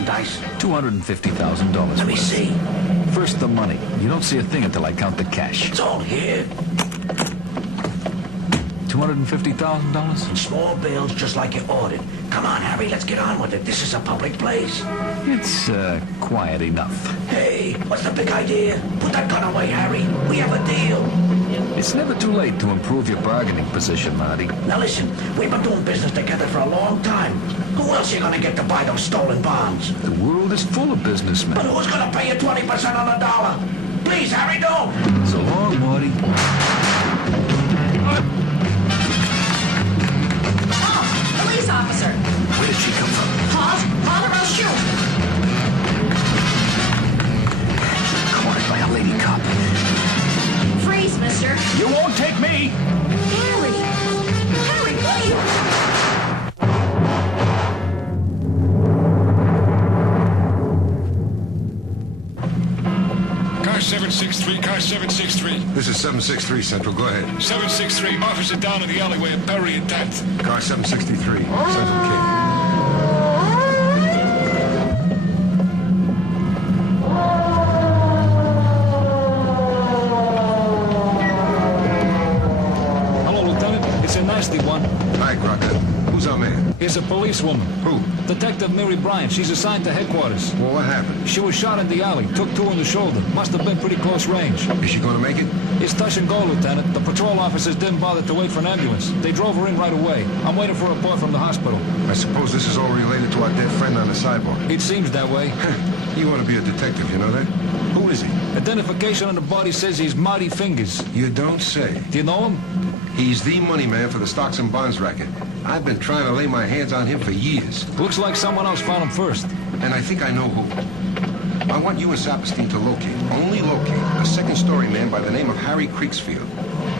merchandise? $250,000. Let me see. First, the money. You don't see a thing until I count the cash. It's all here. $250,000? In small bills, just like you ordered. Come on, Harry, let's get on with it. This is a public place. It's, quiet enough. Hey, what's the big idea? Put that gun away, Harry. We have a deal. It's never too late to improve your bargaining position, Marty. Now listen, we've been doing business together for a long time. Who else are you gonna get to buy those stolen bonds? The world is full of businessmen. But who's gonna pay you 20% on the dollar? Please, Harry, don't! So long, Marty. Police officer. Where did she come from? Pause or I'll shoot. Cornered by a lady cop. Freeze, mister. You won't take me! Harry! Harry, please! Car 763, car 763. This is 763 Central. Go ahead. 763, officer down in the alleyway at Berry and 10th. Car 763 Central King. Hello, Lieutenant. It's a nasty one. Hi, Crockett. Who's our man? Here's a policewoman. Who? Detective Mary Bryant. She's assigned to headquarters. Well, what happened? She was shot in the alley. Took two in the shoulder. Must have been pretty close range. Is she going to make it? It's touch and go, Lieutenant. The patrol officers didn't bother to wait for an ambulance. They drove her in right away. I'm waiting for a report from the hospital. I suppose this is all related to our dead friend on the sidewalk. It seems that way. You want to be a detective, you know that? Who is he? Identification on the body says he's Marty Fingers. You don't say. Do you know him? He's the money man for the stocks and bonds racket. I've been trying to lay my hands on him for years. Looks like someone else found him first. And I think I know who. I want you and Saperstein to locate, only locate, a second-story man by the name of Harry Creeksfield.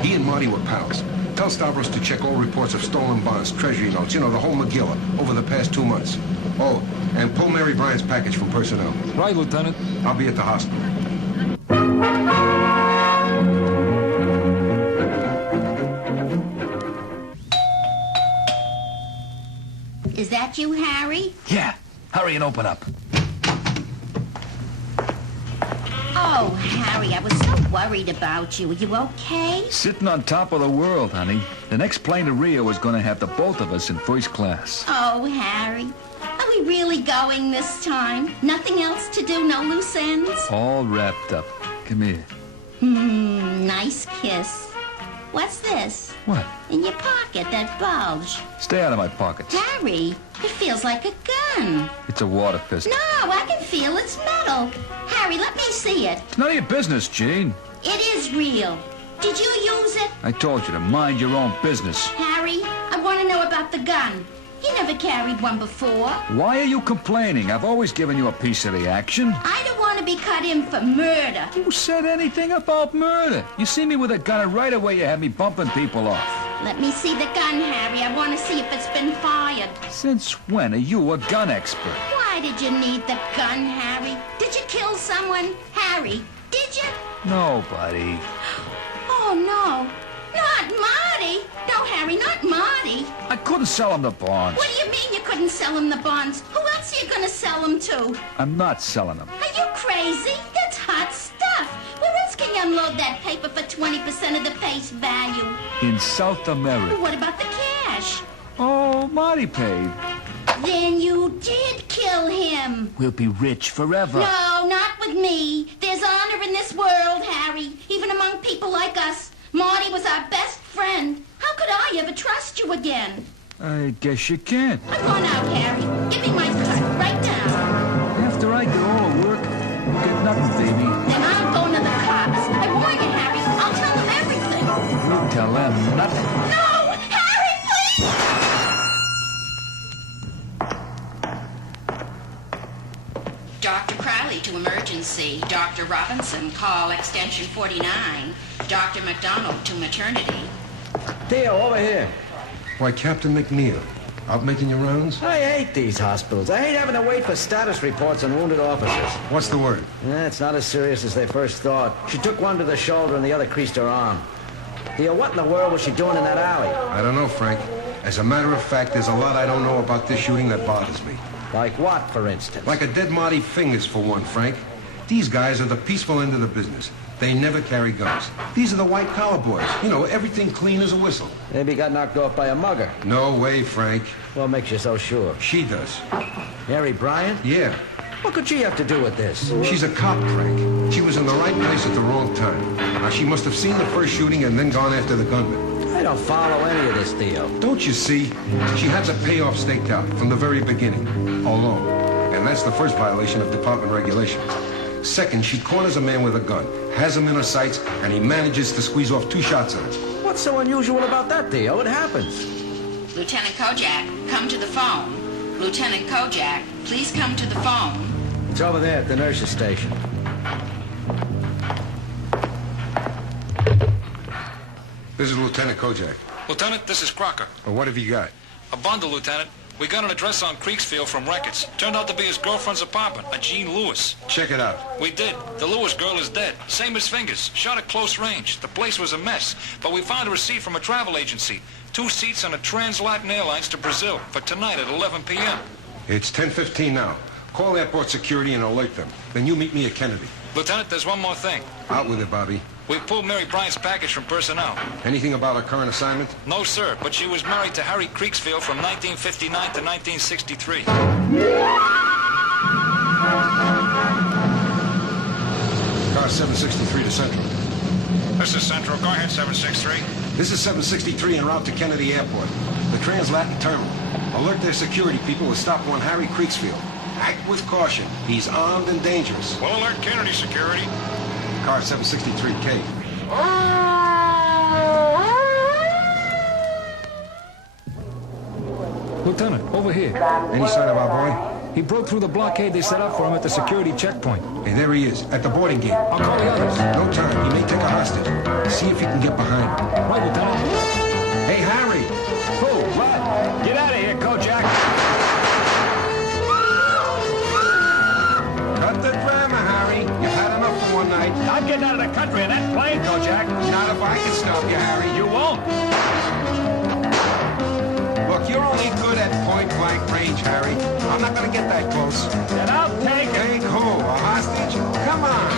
He and Marty were pals. Tell Stavros to check all reports of stolen bonds, treasury notes, you know, the whole McGilla, over the past 2 months. Oh, and pull Mary Bryant's package from personnel. Right, Lieutenant. I'll be at the hospital. Is that you, Harry? Yeah. Hurry and open up. Oh, Harry, I was so worried about you. Are you okay? Sitting on top of the world, honey. The next plane to Rio is going to have the both of us in first class. Oh, Harry. Are we really going this time? Nothing else to do? No loose ends? All wrapped up. Come here. Nice kiss. What's this? What? In your pocket, that bulge. Stay out of my pockets. Harry, it feels like a gun. It's a water pistol. No, I can feel it's metal. Harry, let me see it. It's none of your business, Gene. It is real. Did you use it? I told you to mind your own business. Harry, I want to know about the gun. You never carried one before. Why are you complaining? I've always given you a piece of the action. I don't want to be cut in for murder. Who said anything about murder? You see me with a gun and right away you have me bumping people off. Let me see the gun, Harry. I want to see if it's been fired. Since when are you a gun expert? Why did you need the gun, Harry? Did you kill someone? Harry, did you? Nobody. Oh, no. Not Marty. No, Harry, not Marty. I couldn't sell him the bonds. What do you mean you couldn't sell him the bonds? Who else are you going to sell them to? I'm not selling them. Are you crazy? That's hot stuff. Where else can you unload that paper for 20% of the face value? In South America. What about the cash? Oh, Marty paid. Then you did kill him. We'll be rich forever. No, not with me. There's honor in this world, Harry, even among people like us. Marty was our best friend. How could I ever trust you again? I guess you can't. I'm going out, Harry. Give me my cut right now. After I do all the work, you get nothing, baby. Then I'm going to the cops. I warn you, Harry. I'll tell them everything. You tell them nothing. No! Harry, please! Dr. Crowley to emergency. Dr. Robinson, call extension 49. Dr. McDonald to maternity. Theo, over here. Why, Captain McNeil, out making your rounds? I hate these hospitals. I hate having to wait for status reports on wounded officers. What's the word? It's not as serious as they first thought. She took one to the shoulder and the other creased her arm. Theo, what in the world was she doing in that alley? I don't know, Frank. As a matter of fact, there's a lot I don't know about this shooting that bothers me. Like what, for instance? Like a dead Marty Fingers, for one, Frank. These guys are the peaceful end of the business. They never carry guns. These are the white-collar boys. You know, everything clean as a whistle. Maybe he got knocked off by a mugger. No way, Frank. What makes you so sure? She does. Mary Bryant? Yeah. What could she have to do with this? She's a cop, Frank. She was in the right place at the wrong time. Now, she must have seen the first shooting and then gone after the gunman. I don't follow any of this, Theo. Don't you see? She had the payoff staked out from the very beginning. Alone. And that's the first violation of department regulation. Second, she corners a man with a gun, has him in her sights, and he manages to squeeze off 2 shots at him. What's so unusual about that, Theo? It happens. Lieutenant Kojak, come to the phone. Lieutenant Kojak, please come to the phone. It's over there at the nurse's station. This is Lieutenant Kojak. Lieutenant, this is Crocker. Well, what have you got? A bundle, Lieutenant. We got an address on Creeksfield from records. Turned out to be his girlfriend's apartment, a Jean Lewis. Check it out. We did. The Lewis girl is dead. Same as Fingers. Shot at close range. The place was a mess. But we found a receipt from a travel agency. 2 seats on a Trans-Latin Airlines to Brazil for tonight at 11 p.m. It's 10:15 now. Call airport security and alert them. Then you meet me at Kennedy. Lieutenant, there's one more thing. Out with it, Bobby. We pulled Mary Bryant's package from personnel. Anything about her current assignment? No, sir, but she was married to Harry Creeksfield from 1959 to 1963. Car 763 to Central. This is Central. Go ahead, 763. This is 763 en route to Kennedy Airport. The Trans-Latin Terminal. Alert their security people to stop one Harry Creeksfield. Act with caution. He's armed and dangerous. We'll alert Kennedy security. Car 763K. Lieutenant, over here. Any sign of our boy? He broke through the blockade they set up for him at the security checkpoint. Hey, there he is, at the boarding gate. I'll call the others. No time. He may take a hostage. See if you can get behind him. Right, Lieutenant. Hey, Harry! Who? What? Get out of here, Kojak. Cut the drama, Harry. You've had enough for one night. I'm getting out of the country in that plane, Kojak. Not if I can stop you, Harry. You won't. Look, you're only good at point-blank range, Harry. I'm not gonna get that close. Then I'll take it. Take who? A hostage? Come on.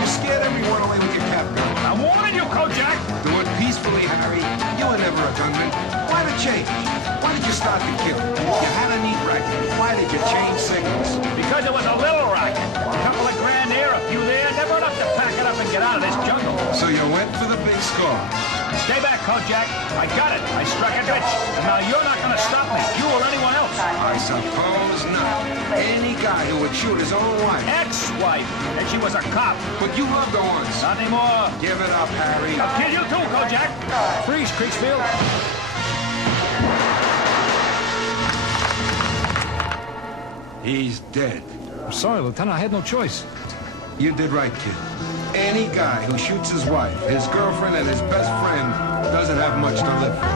You scared everyone away with your cap gun. I'm warning you, Kojak. Do it peacefully, Harry. You were never a gunman. Why the change? Why did you start to kill? You had a neat racket. Why did you change signals? Because it was a little racket. A couple of grand here, a few there, never enough to pack it up and get out of this jungle. So you went for the big score. Stay back, Kojak. I got it. I struck it rich. And now you're not going to stop me. You or anyone else. I suppose not. Any guy who would shoot his own wife. Ex-wife. And she was a cop. But you loved her once. Not anymore. Give it up, Harry. I'll kill you too, Kojak. Freeze, Creeksfield. He's dead. I'm sorry, Lieutenant. I had no choice. You did right, kid. Any guy who shoots his wife, his girlfriend, and his best friend doesn't have much to live for.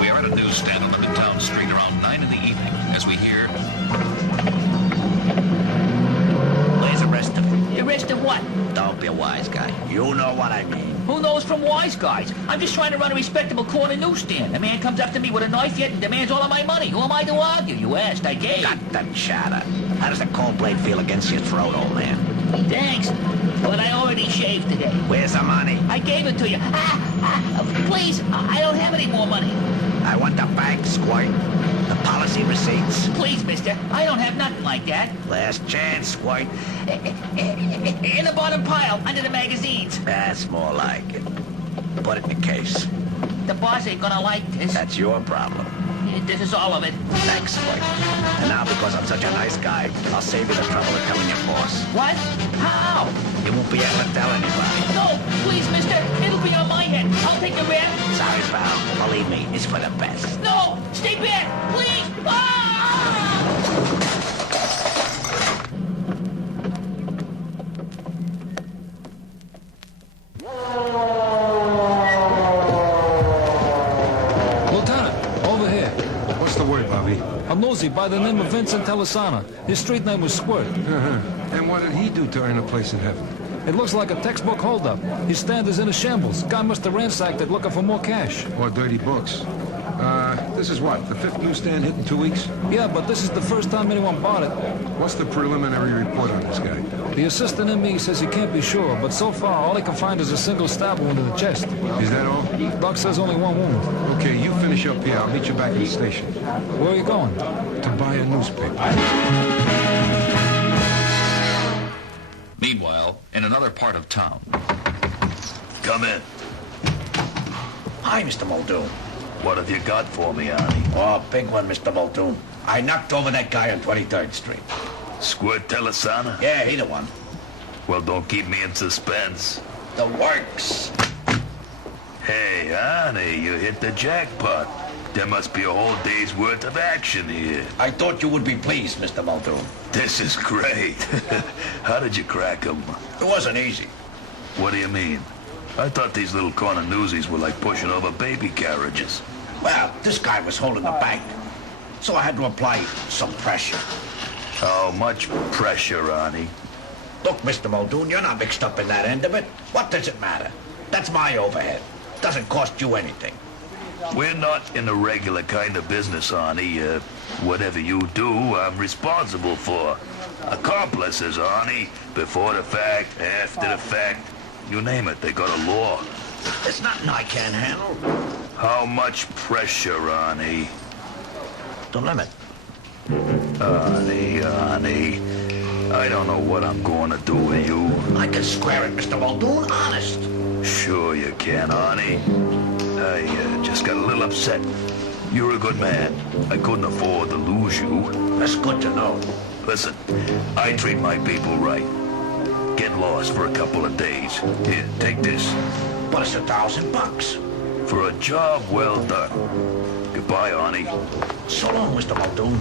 We are at a newsstand on the Midtown Street around 9 in the evening as we hear... Where's the rest of them? The rest of what? Don't be a wise guy. You know what I mean. Who knows from wise guys? I'm just trying to run a respectable corner newsstand. A man comes up to me with a knife yet and demands all of my money. Who am I to argue? You asked, I gave. Got the chatter. How does the cold blade feel against your throat, old man? Thanks, but I already shaved today. Where's the money? I gave it to you. Please, I don't have any more money. I want the bank, Squirt. The policy receipts. Please, mister, I don't have nothing like that. Last chance, Squirt. In the bottom pile, under the magazines. That's more like it. Put it in the case. The boss ain't gonna like this. That's your problem. This is all of it. Thanks, Squirt. And now, because I'm such a nice guy, I'll save you the trouble of telling your boss. What? How? You won't be able to tell anybody. No, please, mister. It'll be on my head. I'll take the bet. Sorry, pal. Believe me, it's for the best. No, stay back, please. Lieutenant, over here. What's the word, Bobby? A nosy by the name of Vincent Telisana. His street name was Squirt. And what did he do to earn a place in heaven? It looks like a textbook holdup. His stand is in a shambles. Guy must have ransacked it looking for more cash. Or dirty books. This is what, the 5th newsstand hit in 2 weeks? Yeah, but this is the first time anyone bought it. What's the preliminary report on this guy? The assistant in me says he can't be sure, but so far all he can find is a single stab wound in the chest. Is that all? Doc says only one wound. Okay, you finish up here. I'll meet you back at the station. Where are you going? To buy a newspaper. Meanwhile, in another part of town. Come in. Hi, Mr. Muldoon. What have you got for me, Arnie? Oh, big one, Mr. Muldoon. I knocked over that guy on 23rd Street. Squirt Telisana? Yeah, he the one. Well, don't keep me in suspense. The works. Hey, Arnie, you hit the jackpot. There must be a whole day's worth of action here. I thought you would be pleased, Mr. Muldoon. This is great. How did you crack 'em? It wasn't easy. What do you mean? I thought these little corner newsies were like pushing over baby carriages. Well, this guy was holding the bank, so I had to apply some pressure. How much pressure, Arnie? Look, Mr. Muldoon, you're not mixed up in that end of it. What does it matter? That's my overhead. Doesn't cost you anything. We're not in the regular kind of business, Arnie. Whatever you do, I'm responsible for. Accomplices, Arnie. Before the fact, after the fact. You name it, they got a law. There's nothing I can't handle. How much pressure, Arnie? The limit. Arnie. I don't know what I'm going to do with you. I can square it, Mr. Muldoon, honest. Sure you can, Arnie. I just got a little upset. You're a good man. I couldn't afford to lose you. That's good to know. Listen, I treat my people right. Get lost for a couple of days. Here, take this. But it's $1,000. For a job well done. Goodbye, Arnie. So long, Mr. Muldoon.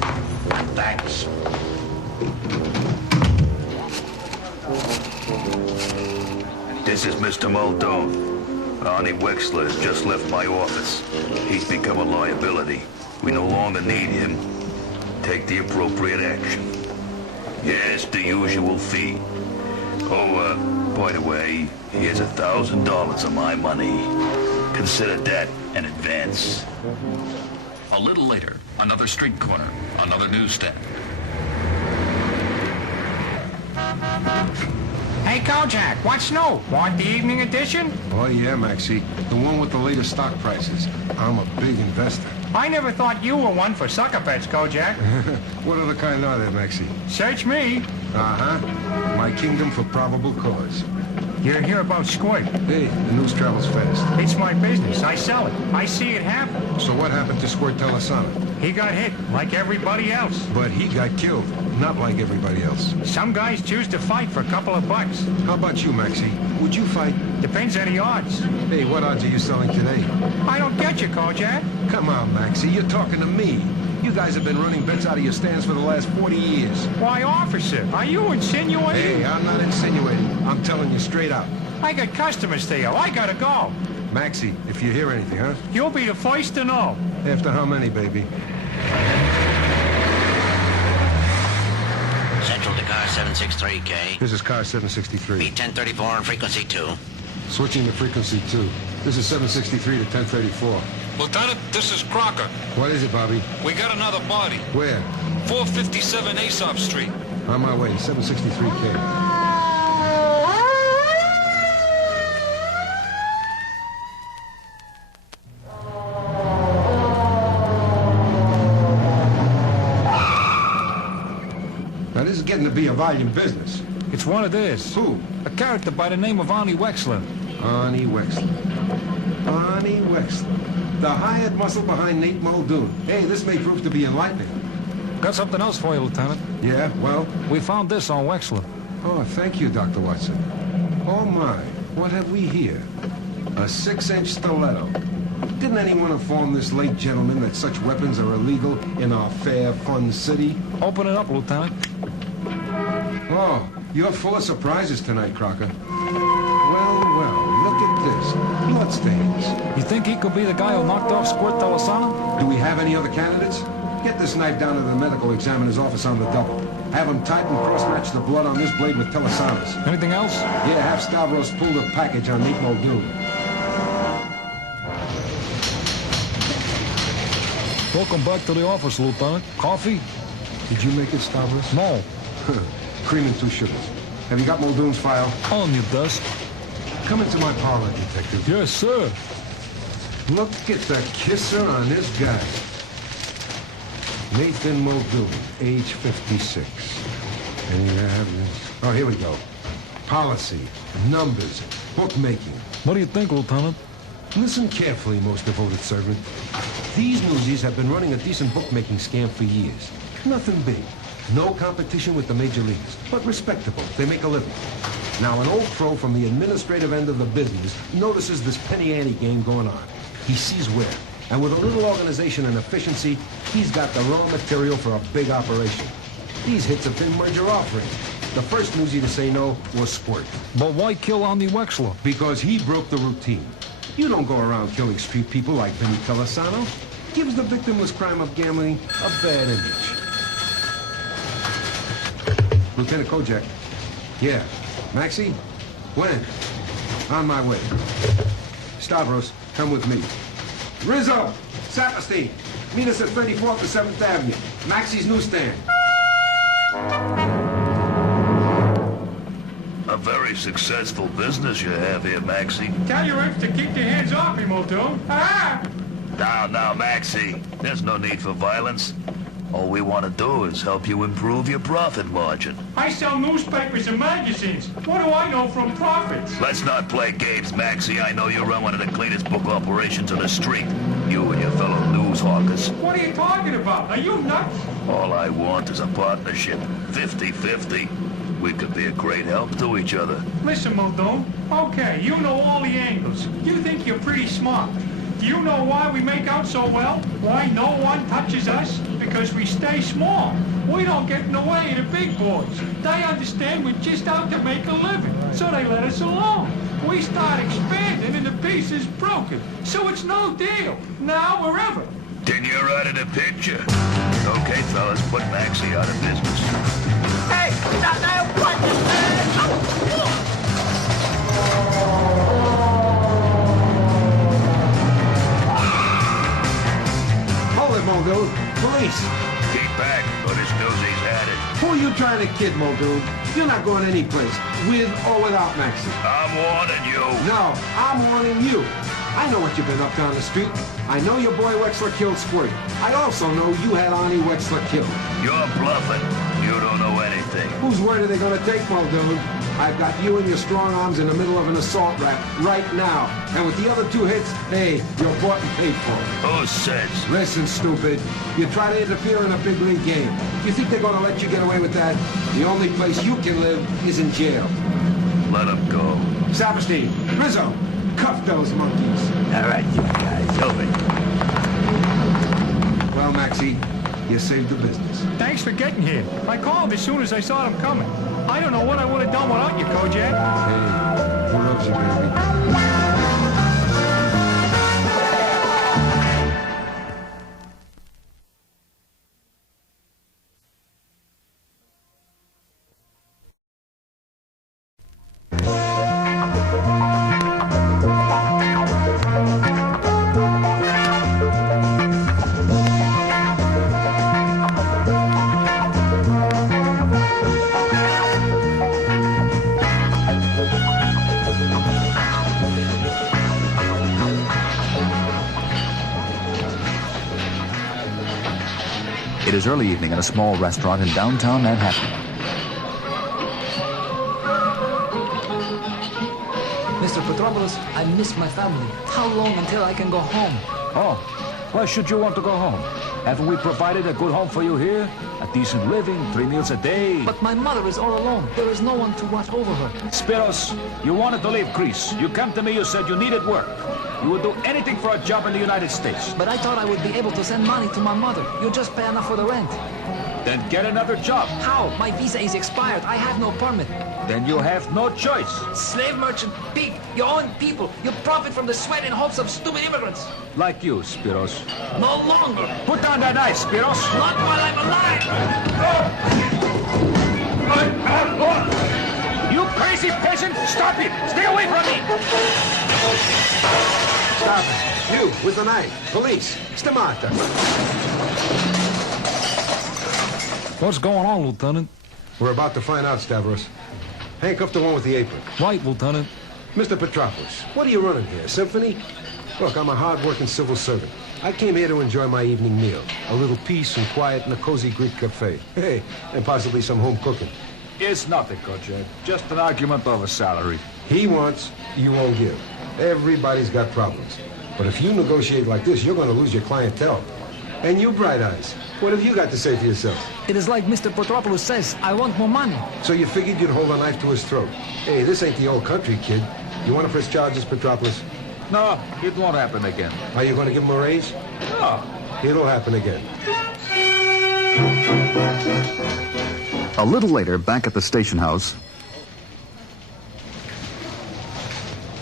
And thanks. This is Mr. Muldoon. Arnie Wexler has just left my office. He's become a liability. We no longer need him. Take the appropriate action. Yes, the usual fee. Oh, by the way, here's $1,000 of my money. Consider that an advance. A little later, another street corner, another newsstand. Hey, Kojak, what's new? Want the evening edition? Oh, yeah, Maxie. The one with the latest stock prices. I'm a big investor. I never thought you were one for sucker bets, Kojak. What other kind are there, Maxie? Search me. Uh-huh. My kingdom for probable cause. You hear about Squirt? Hey, the news travels fast. It's my business. I sell it. I see it happen. So what happened to Squirt Telisana? He got hit, like everybody else. But he got killed, not like everybody else. Some guys choose to fight for a couple of bucks. How about you, Maxie? Would you fight? Depends on the odds. Hey, what odds are you selling today? I don't get you, Kojak. Come on, Maxie, you're talking to me. You guys have been running bets out of your stands for the last 40 years. Why, officer, are you insinuating? Hey, I'm not insinuating. I'm telling you straight out. I got customers there. I gotta go. Maxie, if you hear anything, huh? You'll be the first to know. After how many, baby? Central to car 763K. This is car 763. Beat 1034 on frequency 2. Switching to frequency 2. This is 763 to 1034. Lieutenant, this is Crocker. What is it, Bobby? We got another body. Where? 457 Aesop Street. On my way, 763K. Now, this is getting to be a volume business. It's one of theirs. Who? A character by the name of Arnie Wexler. Arnie Wexler. Arnie Wexler. The hired muscle behind Nate Muldoon. Hey, this may prove to be enlightening. Got something else for you, Lieutenant. Yeah, well? We found this on Wexler. Oh, thank you, Dr. Watson. Oh, my. What have we here? A 6-inch stiletto. Didn't anyone inform this late gentleman that such weapons are illegal in our fair, fun city? Open it up, Lieutenant. Oh, you're full of surprises tonight, Crocker. Well, look at this. Bloodstains. You think he could be the guy who knocked off Squirt Telasano? Do we have any other candidates? Get this knife down to the medical examiner's office on the double. Have him tight and cross-match the blood on this blade with Telasano's. Anything else? Yeah, have Stavros pull the package on Nate Muldoon. Welcome back to the office, Lieutenant. Coffee? Did you make it, Stavros? No. Cream and 2 sugars. Have you got Muldoon's file? On your desk. Come into my parlor, Detective. Yes, sir. Look at the kisser on this guy. Nathan Muldoon, age 56. Oh, here we go. Policy, numbers, bookmaking. What do you think, Lieutenant? Listen carefully, most devoted servant. These newsies have been running a decent bookmaking scam for years. Nothing big. No competition with the major leagues, but respectable. They make a living. Now, an old pro from the administrative end of the business notices this penny ante game going on. He sees where. And with a little organization and efficiency, he's got the raw material for a big operation. These hits have been merger offerings. The first newsie to say no was Squirt. But why kill Andy Wexler? Because he broke the routine. You don't go around killing street people like Vinny Telasano. Gives the victimless crime of gambling a bad image. Lieutenant Kojak. Yeah. Maxie? When? On my way. Stavros, come with me. Rizzo! Saperstein! Meet us at 34th and 7th Avenue. Maxie's newsstand. A very successful business you have here, Maxie. Tell your imps to keep their hands off me, Muldoon. Ah! Now, Maxie. There's no need for violence. All we want to do is help you improve your profit margin. I sell newspapers and magazines. What do I know from profits? Let's not play games, Maxie. I know you run one of the cleanest book operations on the street. You and your fellow news hawkers. What are you talking about? Are you nuts? All I want is a partnership. 50-50. We could be a great help to each other. Listen, Muldoon. Okay, you know all the angles. You think you're pretty smart. Do you know why we make out so well? Why no one touches us? Because we stay small. We don't get in the way of the big boys. They understand we're just out to make a living, so they let us alone. We start expanding and the piece is broken, so it's no deal, now or ever. Then you're out of the picture. Okay, fellas, put Maxie out of business. Hey, Hold it, Muldoon. Police. Keep back, or this newsie's had it. Who are you trying to kid, Muldoon? You're not going anyplace, with or without Maxie. I'm warning you. No, I'm warning you. I know what you've been up to on the street. I know your boy Wexler killed Squirt. I also know you had Arnie Wexler killed. You're bluffing. You don't know anything. Whose word are they going to take, Muldoon? I've got you and your strong arms in the middle of an assault rap right now. And with the other 2 hits, hey, you're bought and paid for. Who says? Listen, stupid. You try to interfere in a big league game. You think they're going to let you get away with that? The only place you can live is in jail. Let him go. Saperstein, Rizzo, cuff those monkeys. All right, you guys, over. Well, Maxie, you saved the business. Thanks for getting here. I called as soon as I saw them coming. I don't know what I would have done without you, Kojak. Hey, who loves you, baby? It is early evening at a small restaurant in downtown Manhattan. Mr. Petropoulos, I miss my family. How long until I can go home? Oh, why should you want to go home? Haven't we provided a good home for you here? A decent living, 3 meals a day. But my mother is all alone. There is no one to watch over her. Spiros, you wanted to leave Greece. You came to me, you said you needed work. You would do anything for a job in the United States. But I thought I would be able to send money to my mother. You just pay enough for the rent. Then get another job. How? My visa is expired. I have no permit. Then you have no choice. Slave merchant, pig, your own people. You profit from the sweat and hopes of stupid immigrants. Like you, Spiros. No longer. Put down that knife, Spiros. Not while I'm alive. You crazy peasant! Stop it! Stay away from me! Stop it. You, with the knife. Police. Stamata. What's going on, Lieutenant? We're about to find out, Stavros. Handcuff the one with the apron. Right, Lieutenant. Mr. Petropoulos, what are you running here, symphony? Look, I'm a hard-working civil servant. I came here to enjoy my evening meal. A little peace and quiet in a cozy Greek cafe. Hey, and possibly some home cooking. It's nothing, Kojak. Just an argument over salary. He wants, you won't give. Everybody's got problems. But if you negotiate like this, you're going to lose your clientele. And you, Bright Eyes, what have you got to say for yourself? It is like Mr. Petropoulos says, I want more money. So you figured you'd hold a knife to his throat. Hey, this ain't the old country, kid. You want to press charges, Petropoulos? No, it won't happen again. Are you going to give him a raise? No. It'll happen again. A little later, back at the station house.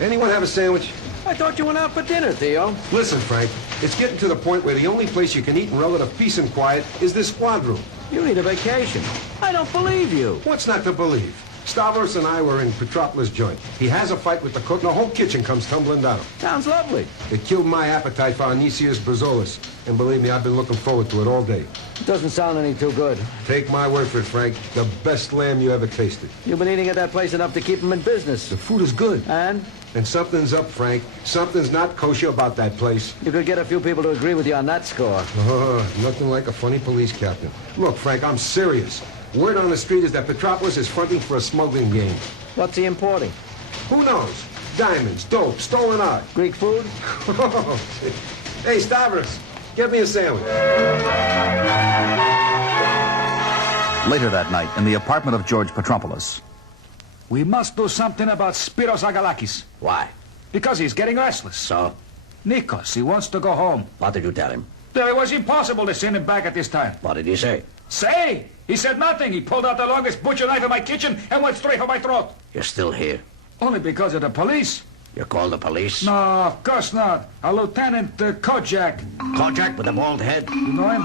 Anyone have a sandwich? I thought you went out for dinner, Theo. Listen, Frank, it's getting to the point where the only place you can eat in relative peace and quiet is this squad room. You need a vacation. I don't believe you. What's not to believe? Stavros and I were in Petropoulos' joint. He has a fight with the cook, and the whole kitchen comes tumbling down. Sounds lovely. It killed my appetite for Anisius Brazolis. And believe me, I've been looking forward to it all day. Doesn't sound any too good. Take my word for it, Frank. The best lamb you ever tasted. You've been eating at that place enough to keep him in business. The food is good. And? And something's up, Frank. Something's not kosher about that place. You could get a few people to agree with you on that score. Nothing like a funny police captain. Look, Frank, I'm serious. Word on the street is that Petropoulos is fronting for a smuggling game. What's he importing? Who knows? Diamonds, dope, stolen art. Greek food? Hey, Stavros, get me a sandwich. Later that night, in the apartment of George Petropoulos. We must do something about Spiros Agalakis. Why? Because he's getting restless. So? Nikos, he wants to go home. What did you tell him? That it was impossible to send him back at this time. What did he say? Say? He said nothing. He pulled out the longest butcher knife in my kitchen and went straight for my throat. You're still here. Only because of the police. You called the police? No, of course not. A Lieutenant Kojak. Kojak with a bald head? You know him?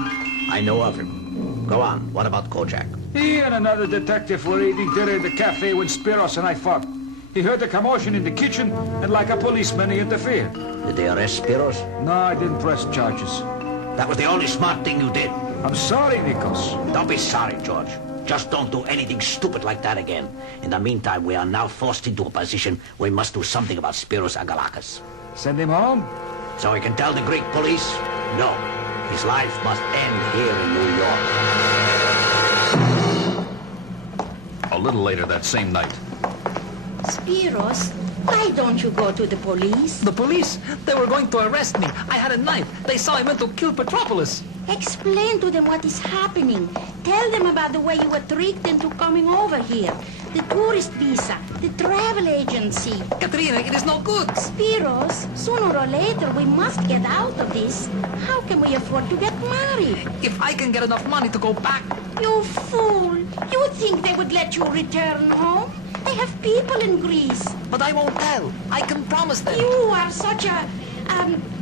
I know of him. Go on. What about Kojak? He and another detective were eating dinner in the cafe when Spiros and I fought. He heard the commotion in the kitchen, and like a policeman, he interfered. Did they arrest Spiros? No, I didn't press charges. That was the only smart thing you did. I'm sorry, Nikos. Don't be sorry, George. Just don't do anything stupid like that again. In the meantime, we are now forced into a position where we must do something about Spiros Agalakis. Send him home? So we can tell the Greek police? No. His life must end here in New York. A little later that same night. Spiros, why don't you go to the police? The police? They were going to arrest me. I had a knife. They saw I meant to kill Petropoulos. Explain to them what is happening. Tell them about the way you were tricked into coming over here. The tourist visa, the travel agency. Katrina, it is no good. Spiros, sooner or later we must get out of this. How can we afford to get married? If I can get enough money to go back. You fool! You think they would let you return home? They have people in Greece. But I won't tell. I can promise them. You are such a...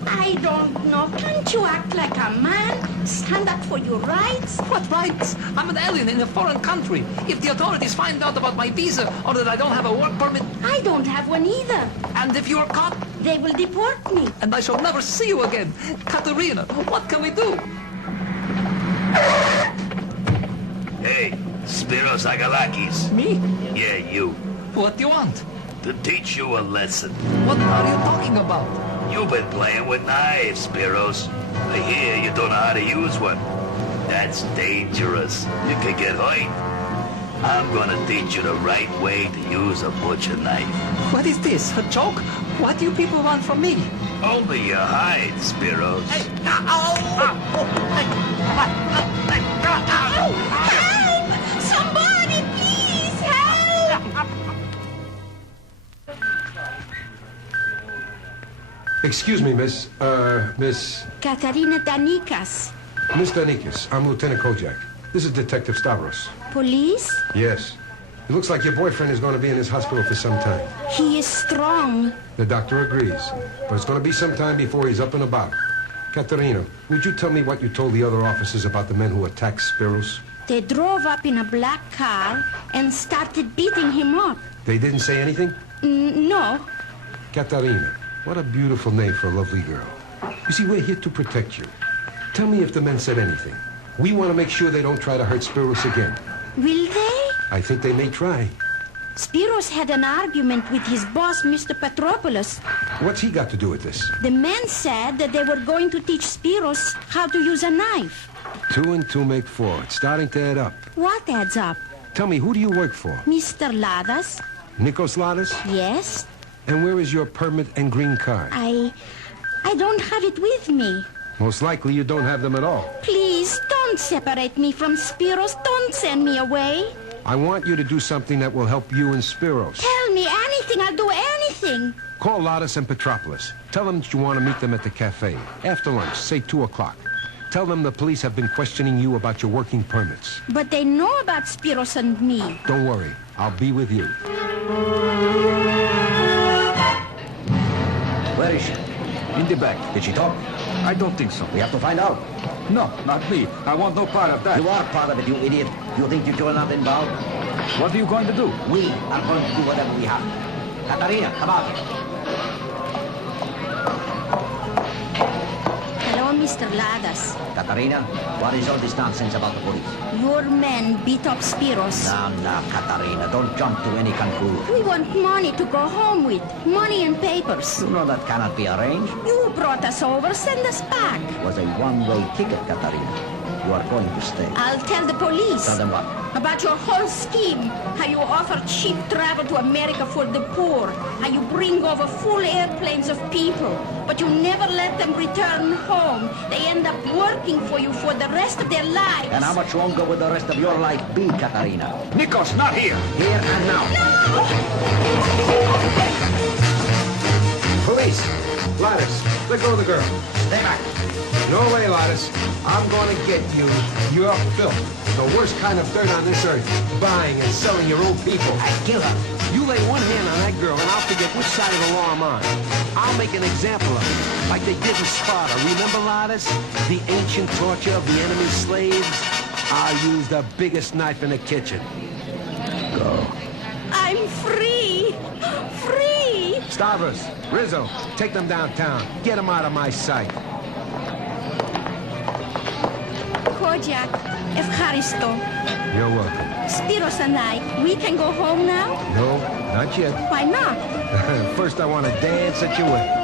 I don't know. Can't you act like a man? Stand up for your rights? What rights? I'm an alien in a foreign country. If the authorities find out about my visa or that I don't have a work permit... I don't have one either. And if you're caught? They will deport me. And I shall never see you again. Katerina, what can we do? Hey, Spiros Agalakis. Me? Yeah, you. What do you want? To teach you a lesson. What are you talking about? You've been playing with knives, Spiros. I hear you don't know how to use one. That's dangerous. You could get hurt. I'm gonna teach you the right way to use a butcher knife. What is this, a joke? What do you people want from me? Only your hide, Spiros. Hey, Help! Somebody, please, help! Excuse me, Miss Katarina Danikas. Miss Danikas, I'm Lieutenant Kojak. This is Detective Stavros. Police? Yes. It looks like your boyfriend is going to be in his hospital for some time. He is strong. The doctor agrees. But it's going to be some time before he's up and about. Katarina, would you tell me what you told the other officers about the men who attacked Spiros? They drove up in a black car and started beating him up. They didn't say anything? No. Katarina, what a beautiful name for a lovely girl. You see, we're here to protect you. Tell me if the men said anything. We want to make sure they don't try to hurt Spiros again. Will they? I think they may try. Spiros had an argument with his boss, Mr. Petropoulos. What's he got to do with this? The men said that they were going to teach Spiros how to use a knife. 2 and 2 make 4. It's starting to add up. What adds up? Tell me, who do you work for? Mr. Ladas. Nikos Ladas? Yes. And where is your permit and green card? I don't have it with me. Most likely you don't have them at all. Please, don't separate me from Spiros. Don't send me away. I want you to do something that will help you and Spiros. Tell me anything. I'll do anything. Call Ladas and Petropoulos. Tell them that you want to meet them at the cafe. After lunch, say 2 o'clock. Tell them the police have been questioning you about your working permits. But they know about Spiros and me. Don't worry. I'll be with you. Where is she? In the back. Did she talk? I don't think so. We have to find out. No, not me. I want no part of that. You are part of it, you idiot. You think you are not involved? What are you going to do? We are going to do whatever we have. Katarina, come out. Hello, Mr. Ladas. Katarina, what is all this nonsense about the police? Your men beat up Spiros. Now, Katarina, don't jump to any conclusion. We want money to go home with. Money and papers. You know that cannot be arranged. You brought us over. Send us back. It was a one-way ticket, Katarina. You are going to stay. I'll tell the police. Tell them what? About your whole scheme. How you offer cheap travel to America for the poor. How you bring over full airplanes of people. But you never let them return home. They end up working for you for the rest of their lives. And how much longer will the rest of your life be, Katarina? Nikos, not here. Here and now. No! Police! Ladas, let go of the girl. Stay back. No way, Ladas. I'm going to get you. You're filth. The worst kind of dirt on this earth. Buying and selling your own people. I kill her. You lay one hand on that girl and I'll forget which side of the law I'm on. I'll make an example of it, like they did in Sparta. Remember, Ladas? The ancient torture of the enemy's slaves? I'll use the biggest knife in the kitchen. Go. I'm free. Free. Stavros, Rizzo, take them downtown. Get them out of my sight. Kojak, Evcharisto. You're welcome. Spiros and I, we can go home now? No, not yet. Why not? First, I want to dance at your wedding.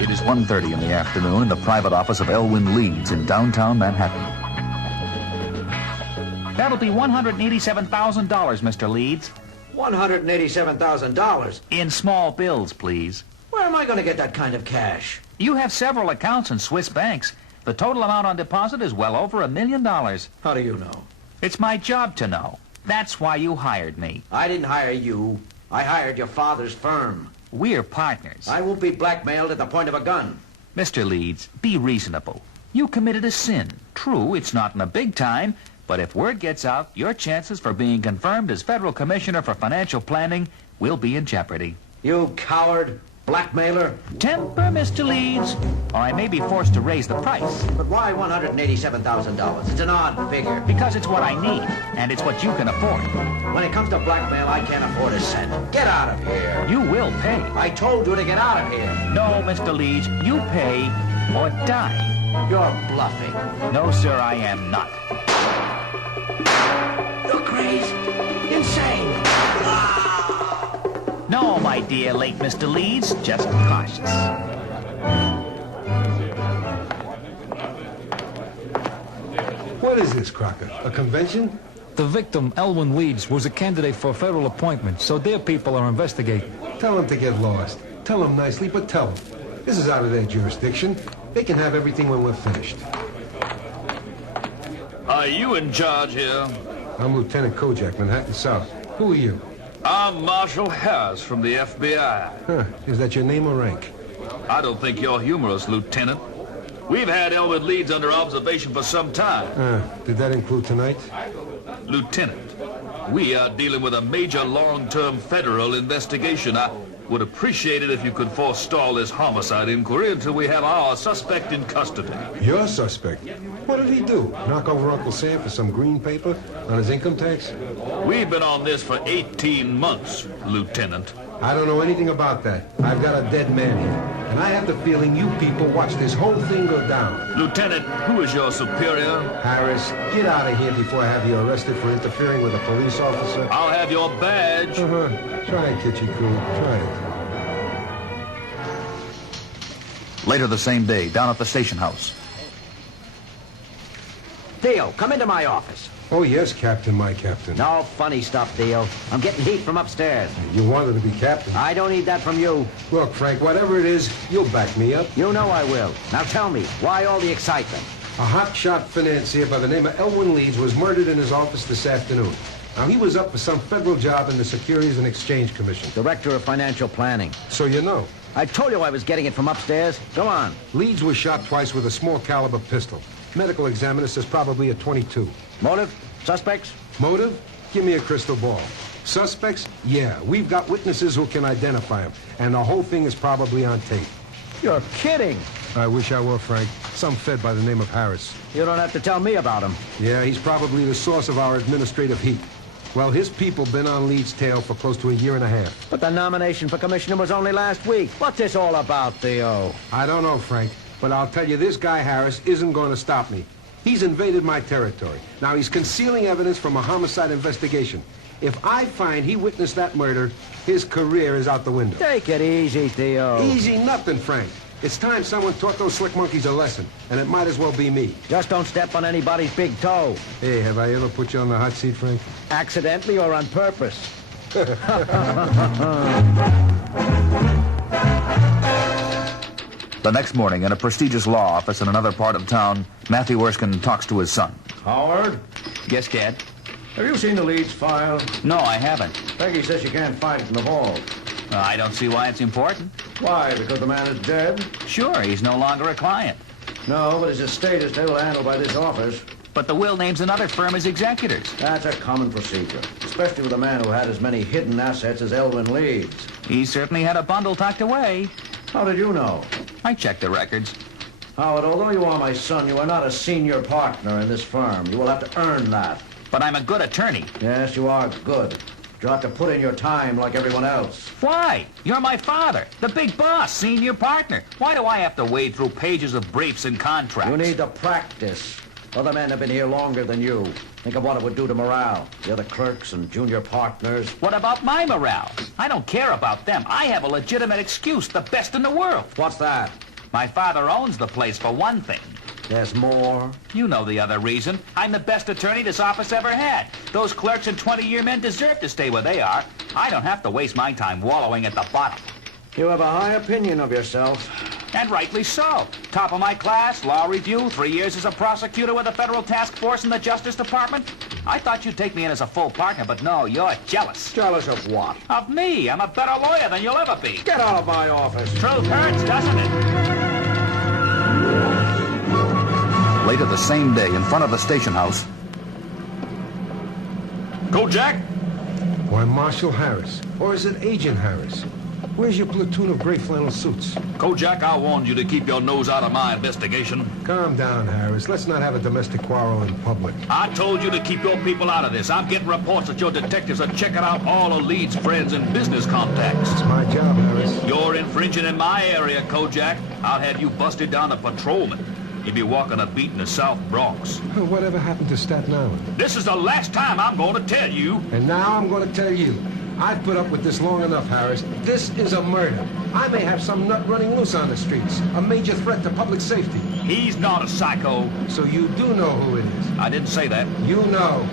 It is 1:30 in the afternoon in the private office of Elwyn Leeds in downtown Manhattan. That'll be $187,000, Mr. Leeds. $187,000? In small bills, please. Where am I going to get that kind of cash? You have several accounts in Swiss banks. The total amount on deposit is well over $1 million. How do you know? It's my job to know. That's why you hired me. I didn't hire you. I hired your father's firm. We're partners. I won't be blackmailed at the point of a gun. Mr. Leeds, be reasonable. You committed a sin. True, it's not in a big time, but if word gets out, your chances for being confirmed as Federal Commissioner for Financial Planning will be in jeopardy. You coward. Blackmailer. Temper, Mr. Leeds, or I may be forced to raise the price. But why $187,000? It's an odd figure. Because it's what I need, and it's what you can afford. When it comes to blackmail, I can't afford a cent. Get out of here. You will pay. I told you to get out of here. No, Mr. Leeds, you pay or die. You're bluffing. No, sir, I am not. You're crazy. Insane. No, my dear late Mr. Leeds, just cautious. What is this, Crocker? A convention? The victim, Elwin Leeds, was a candidate for a federal appointment, so their people are investigating. Tell them to get lost. Tell them nicely, but tell them. This is out of their jurisdiction. They can have everything when we're finished. Are you in charge here? I'm Lieutenant Kojak, Manhattan South. Who are you? I'm Marshal Harris from the FBI. Huh. Is that your name or rank? I don't think you're humorous, Lieutenant. We've had Elwood Leeds under observation for some time. Did that include tonight? Lieutenant, we are dealing with a major long-term federal investigation. I would appreciate it if you could forestall this homicide inquiry until we have our suspect in custody. Your suspect? What did he do? Knock over Uncle Sam for some green paper on his income tax? We've been on this for 18 months, Lieutenant. I don't know anything about that. I've got a dead man here. And I have the feeling you people watched this whole thing go down. Lieutenant, who is your superior? Harris, get out of here before I have you arrested for interfering with a police officer. I'll have your badge. Try it, Kitchy Crew. Try it. Later the same day, down at the station house. Theo, come into my office. Oh, yes, Captain, my captain. No funny stuff, Theo. I'm getting heat from upstairs. You wanted to be captain. I don't need that from you. Look, Frank, whatever it is, you'll back me up. You know I will. Now tell me, why all the excitement? A hotshot financier by the name of Elwin Leeds was murdered in his office this afternoon. Now, he was up for some federal job in the Securities and Exchange Commission. Director of Financial Planning. So you know. I told you I was getting it from upstairs. Go on. Leeds was shot twice with a small caliber pistol. Medical examiner says probably a .22. Motive? Suspects? Motive? Give me a crystal ball. Suspects? Yeah, we've got witnesses who can identify him. And the whole thing is probably on tape. You're kidding. I wish I were, Frank. Some fed by the name of Harris. You don't have to tell me about him. Yeah, he's probably the source of our administrative heat. Well, his people been on Leeds' tail for close to a year and a half. But the nomination for commissioner was only last week. What's this all about, Theo? I don't know, Frank. But I'll tell you, this guy Harris isn't going to stop me. He's invaded my territory. Now, he's concealing evidence from a homicide investigation. If I find he witnessed that murder, his career is out the window. Take it easy, Theo. Easy nothing, Frank. It's time someone taught those slick monkeys a lesson, and it might as well be me. Just don't step on anybody's big toe. Hey, have I ever put you on the hot seat, Frank? Accidentally or on purpose? The next morning, in a prestigious law office in another part of town, Matthew Erskine talks to his son. Howard? Yes, Dad? Have you seen the Leeds file? No, I haven't. Peggy says you can't find it in the vault. I don't see why it's important. Why? Because the man is dead? Sure, he's no longer a client. No, but his estate is still handled by this office. But the will names another firm as executors. That's a common procedure, especially with a man who had as many hidden assets as Elwin Leeds. He certainly had a bundle tucked away. How did you know? I checked the records. Howard, although you are my son, you are not a senior partner in this firm. You will have to earn that. But I'm a good attorney. Yes, you are good. You'll have to put in your time like everyone else. Why? You're my father, the big boss, senior partner. Why do I have to wade through pages of briefs and contracts? You need to practice. Other men have been here longer than you. Think of what it would do to morale. The other clerks and junior partners. What about my morale? I don't care about them. I have a legitimate excuse, the best in the world. What's that? My father owns the place, for one thing. There's more? You know the other reason. I'm the best attorney this office ever had. Those clerks and 20-year men deserve to stay where they are. I don't have to waste my time wallowing at the bottom. You have a high opinion of yourself. And rightly so. Top of my class, law review, 3 years as a prosecutor with a federal task force in the Justice Department. I thought you'd take me in as a full partner, but no, you're jealous. Jealous of what? Of me. I'm a better lawyer than you'll ever be. Get out of my office. Truth hurts, doesn't it? Later the same day, in front of the station house. Kojak? Why, Marshal Harris. Or is it Agent Harris? Where's your platoon of gray flannel suits? Kojak, I warned you to keep your nose out of my investigation. Calm down, Harris. Let's not have a domestic quarrel in public. I told you to keep your people out of this. I'm getting reports that your detectives are checking out all of Leeds' friends and business contacts. It's my job, Harris. You're infringing in my area, Kojak. I'll have you busted down a patrolman. You'll be walking a beat in the South Bronx. Whatever happened to Staten Island? This is the last time I'm going to tell you. And now I'm going to tell you. I've put up with this long enough, Harris. This is a murder. I may have some nut running loose on the streets. A major threat to public safety. He's not a psycho. So you do know who it is? I didn't say that. You know.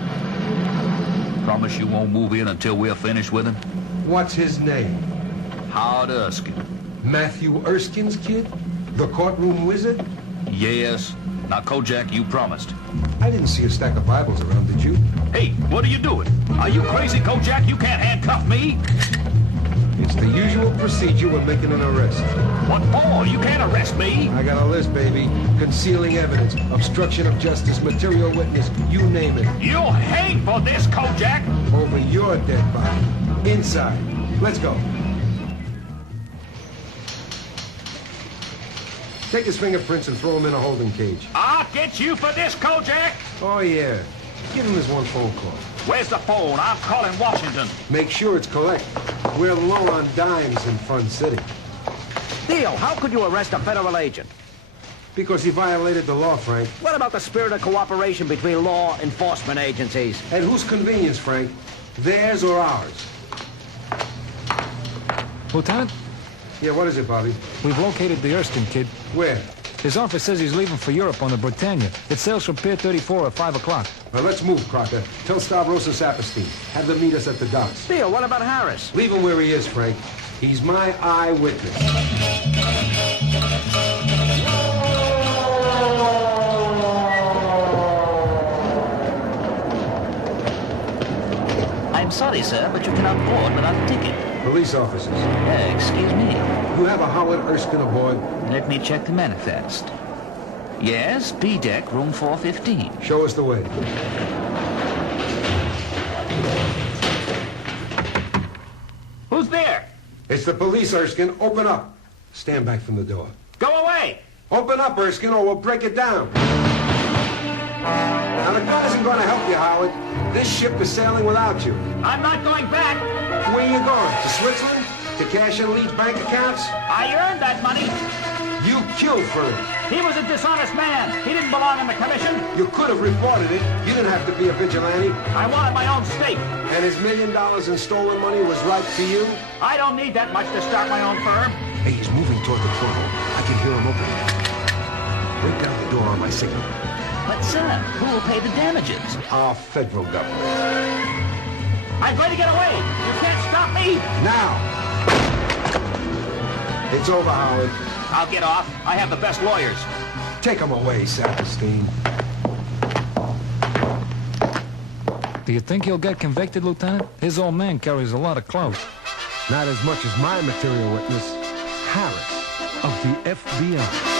Promise you won't move in until we're finished with him? What's his name? Howard Erskine. Matthew Erskine's kid? The courtroom wizard? Yes. Now, Kojak, you promised. I didn't see a stack of Bibles around, did you? Hey, what are you doing? Are you crazy, Kojak? You can't handcuff me. It's the usual procedure when making an arrest. What for? You can't arrest me. I got a list, baby. Concealing evidence, obstruction of justice, material witness, you name it. You'll hang for this, Kojak. Over your dead body. Inside. Let's go. Take his fingerprints and throw him in a holding cage. I'll get you for this, Kojak. Oh, yeah. Give him his one phone call. Where's the phone? I'm calling Washington. Make sure it's collect. We're low on dimes in Fun City. Deal, how could you arrest a federal agent? Because he violated the law, Frank. What about the spirit of cooperation between law enforcement agencies? At whose convenience, Frank? Theirs or ours? Lieutenant, Yeah, what is it, Bobby? we've located the Erskine kid. Where? His office says he's leaving for Europe on the Britannia. It sails from Pier 34 at 5 o'clock. Well, let's move, Crocker. Tell Stavros and Saperstein. Have them meet us at the docks. Deal, what about Harris? Leave him where he is, Frank. He's my eyewitness. I'm sorry, sir, but you cannot board without a ticket. Police officers. Excuse me. You have a Howard Erskine aboard? Let me check the manifest. Yes, B deck, room 415. Show us the way. Who's there? It's the police, Erskine. Open up. Stand back from the door. Go away! Open up, Erskine, or we'll break it down. Now, the gun isn't going to help you, Howard. This ship is sailing without you. I'm not going back. Where are you going? To Switzerland? To cash in Lee's bank accounts? I earned that money. You killed for it. He was a dishonest man. He didn't belong in the commission. You could have reported it. You didn't have to be a vigilante. I wanted my own stake. And his $1 million in stolen money was right for you? I don't need that much to start my own firm. Hey, he's moving toward the porthole. I can hear him opening it. Break down the door on my signal. But, sir, who will pay the damages? Our federal government. I'm going to get away. You can't stop me. Now! It's over, Howard. I'll get off. I have the best lawyers. Take him away, Saperstein. Do you think he'll get convicted, Lieutenant? His old man carries a lot of clout. Not as much as my material witness, Harris of the FBI.